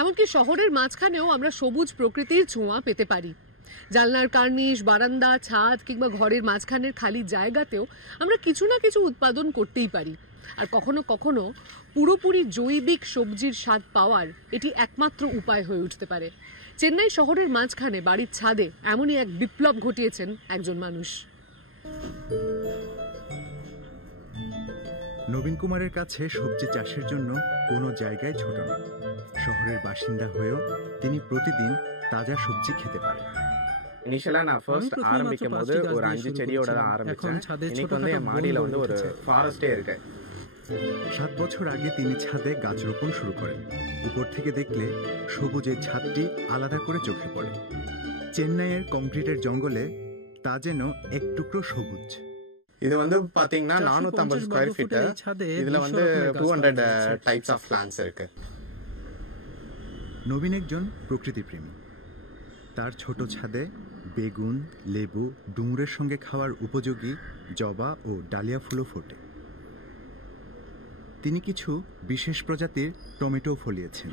এমনকি শহরের মাঝখানেও আমরা সবুজ প্রকৃতির ছোঁয়া পেতে পারি। জানলার কার্নিশ, বারান্দা, ছাদ কিংবা ঘরের মাঝখানের খালি জায়গাতেও আমরা কিছু না কিছু উৎপাদন করতেই পারি। আর কখনো কখনো পুরোপুরি জৈবিক সবজির স্বাদ পাওয়ার এটি একমাত্র উপায় হয়ে উঠতে পারে। চেন্নাই শহরের মাঝখানে বাড়ির ছাদে এমনই এক বিপ্লব ঘটিয়েছেন একজন মানুষ। নবীন কুমারের কাছে সবজি চাষের জন্য কোনো জায়গায় ছোট না। শহরের বাসিন্দা হয়েও তিনি প্রতিদিন তাজা সবজি খেতে পারেন। இனிஷியலா நான் ஃபர்ஸ்ட் ஆரம்பிக்கும் போது ஒரு 5 செடியோட தான் ஆரம்பிச்சேன். இன்னைக்கு வந்து என் மாடியில வந்து ஒரு ஃபாரஸ்டே இருக்கு। 7 বছর আগে তিনি ছাদে গাছ রোপণ শুরু করেন। উপর থেকে দেখলে সবুজের ছাদটি আলাদা করে চোখে পড়ে। চেন্নাইয়ের কংক্রিটের জঙ্গলে তা যেন এক টুকরো সবুজ। இது வந்து பாத்தீங்கன்னா 450 ஸ்கொயர் ஃபீட், இதுல வந்து 200 டைப்ஸ் ஆஃப் பிளான்ட்ஸ் இருக்கு। নবীন একজন প্রকৃতিপ্রেমী। তার ছোট ছাদে বেগুন, লেবু, ডুমুরের সঙ্গে খাওয়ার উপযোগী জবা ও ডালিয়া ফুলও ফোটে। তিনি কিছু বিশেষ প্রজাতির টমেটো ফলিয়েছেন।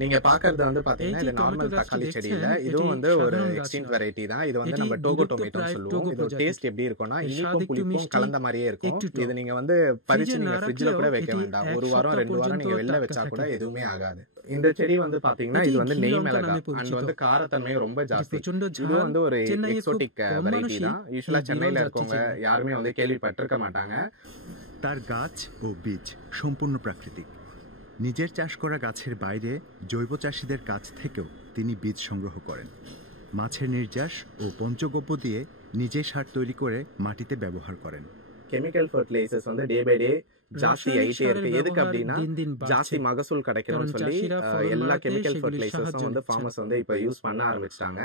நீங்க பாக்குறது வந்து பாத்தீங்கன்னா இது நார்மல் தக்காளி செடி இல்ல, இதுவும் வந்து ஒரு எக்ஸ்டிங்ட் வெரைட்டி தான். இது வந்து நம்ம டோகோ டொமேட்டோ சொல்லுவோம். இதோட டேஸ்ட் எப்படி இருக்கும்னா இனிப்பும் புளிப்பும் கலந்த மாதிரியே இருக்கும். இது நீங்க வந்து பறிச்சு நீங்க ஃப்ரிட்ஜ்ல கூட வைக்க வேண்டாம். ஒரு வாரம் 2 வாரம் நீங்க வெளில வச்சா கூட எதுவுமே ஆகாது. இந்த செடி வந்து பாத்தீங்கன்னா இது வந்து நெய் மிளகா அண்ட் வந்து காரத்தன்மையும் ரொம்ப ஜாஸ்தி. இது வந்து ஒரு எக்ஸோட்டிக் வெரைட்டி தான். யூசுவலா சென்னையில இருக்கவங்க யாருமே வந்து கேள்விப்பட்டிருக்க மாட்டாங்க। তার গাছ ও বীজ সম্পূর্ণ প্রাকৃতিক। নিজের চাষ করা গাছের বাইরে জৈব চাষীদের কাছ থেকেও তিনি বীজ সংগ্রহ করেন। মাছের নির্যাস ও পঞ্চগব্য দিয়ে নিজে সার তৈরি করে মাটিতে ব্যবহার করেন। கெமிக்கல் ஃபர்டிலைசர்ஸ் வந்து டே பை டே ஜாஸ்தி ஆயிட்டே இருக்கு. எதுக்கு அப்படின்னா ஜாஸ்தி மகசூல் கிடைக்கணும்னு சொல்லி எல்லா கெமிக்கல் ஃபர்டிலைசர்ஸும் வந்து ஃபார்மர்ஸ் வந்து இப்போ யூஸ் பண்ண ஆரம்பிச்சிட்டாங்க।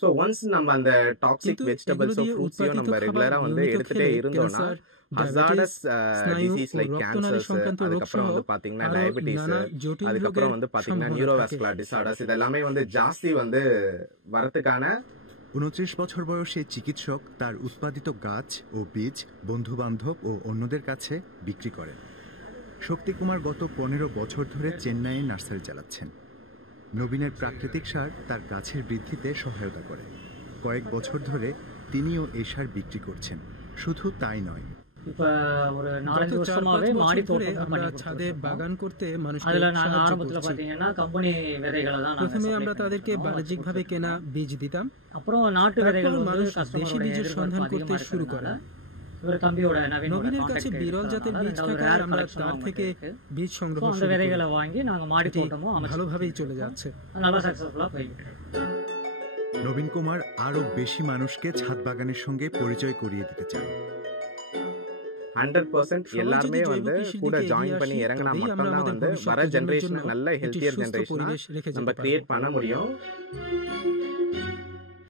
ஸோ ஒன்ஸ் நம்ம அந்த டாக்ஸிக் வெஜிடபிள்ஸோ ஃப்ரூட்ஸையும் நம்ம ரெகுலரா வந்து எடுத்துட்டே இருந்தோம்னா ஹசார்டஸ் டிசீஸ் லைக் கேன்சர்ஸ், அதுக்கப்புறம் வந்து பாத்தீங்கன்னா டயபெட்டிஸ், அதுக்கப்புறம் வந்து பாத்தீங்கன்னா நியூரோவாஸ்குலர் டிசார்டர்ஸ் இதெல்லாமே வந்து ஜாஸ்தி வந்து வரதுக்கான 29 বছর বয়সে চিকিৎসক তার উৎপাদিত গাছ ও বীজ বন্ধুবান্ধব ও অন্যদের কাছে বিক্রি করেন। শক্তিকুমার গত 15 বছর ধরে চেন্নাইয়ে নার্সারি চালাচ্ছেন। নবীনের প্রাকৃতিক সার তার গাছের বৃদ্ধিতে সহায়তা করে। কয়েক বছর ধরে তিনিও এই সার বিক্রি করছেন। শুধু তাই নয়, இப்போ ஒரு 4-5 வருஷமாவே மாடி தோட்டம் আমরা ছাদে বাগান করতে মানুষকে அதுல நாங்க সাহায্য ஆரம்பத்துல করছি। பாத்தீங்கன்னா கம்பெனி விதைகளை தான் প্রথমে আমরা তাদেরকে বাণিজ্যিকভাবে কেনা বীজ দিতাম। அப்புறம் நாட்டு விதைகள் வந்து মানুষ দেশি கஸ்டமரோட বীজের সন্ধান করতে শুরু করে। இவர் தம்பியோட নবীনের কাছে বিরল জাতের বীজ থাকায় আমরা তার থেকে বীজ সংগ্রহ அந்த শুরু விதைகளை করি। வாங்கி நாங்க மாடி தோட்டமும் அமைச்சு ভালোভাবেই চলে যাচ্ছে। நல்லா சக்சஸ்ஃபுல்லா போயிட்டு இருக்கு। নবীন কুমার আরো বেশি মানুষকে ছাদ বাগানের সঙ্গে পরিচয় করিয়ে দিতে চান। 100% எல்லாருமே வந்து கூட ஜாயின் பண்ணி இறங்கினா மட்டும்தான் வந்து வர ஜெனரேஷன் நல்ல ஹெல்த்தியர் ஜெனரேஷன் நம்ம கிரியேட் பண்ண முடியும்।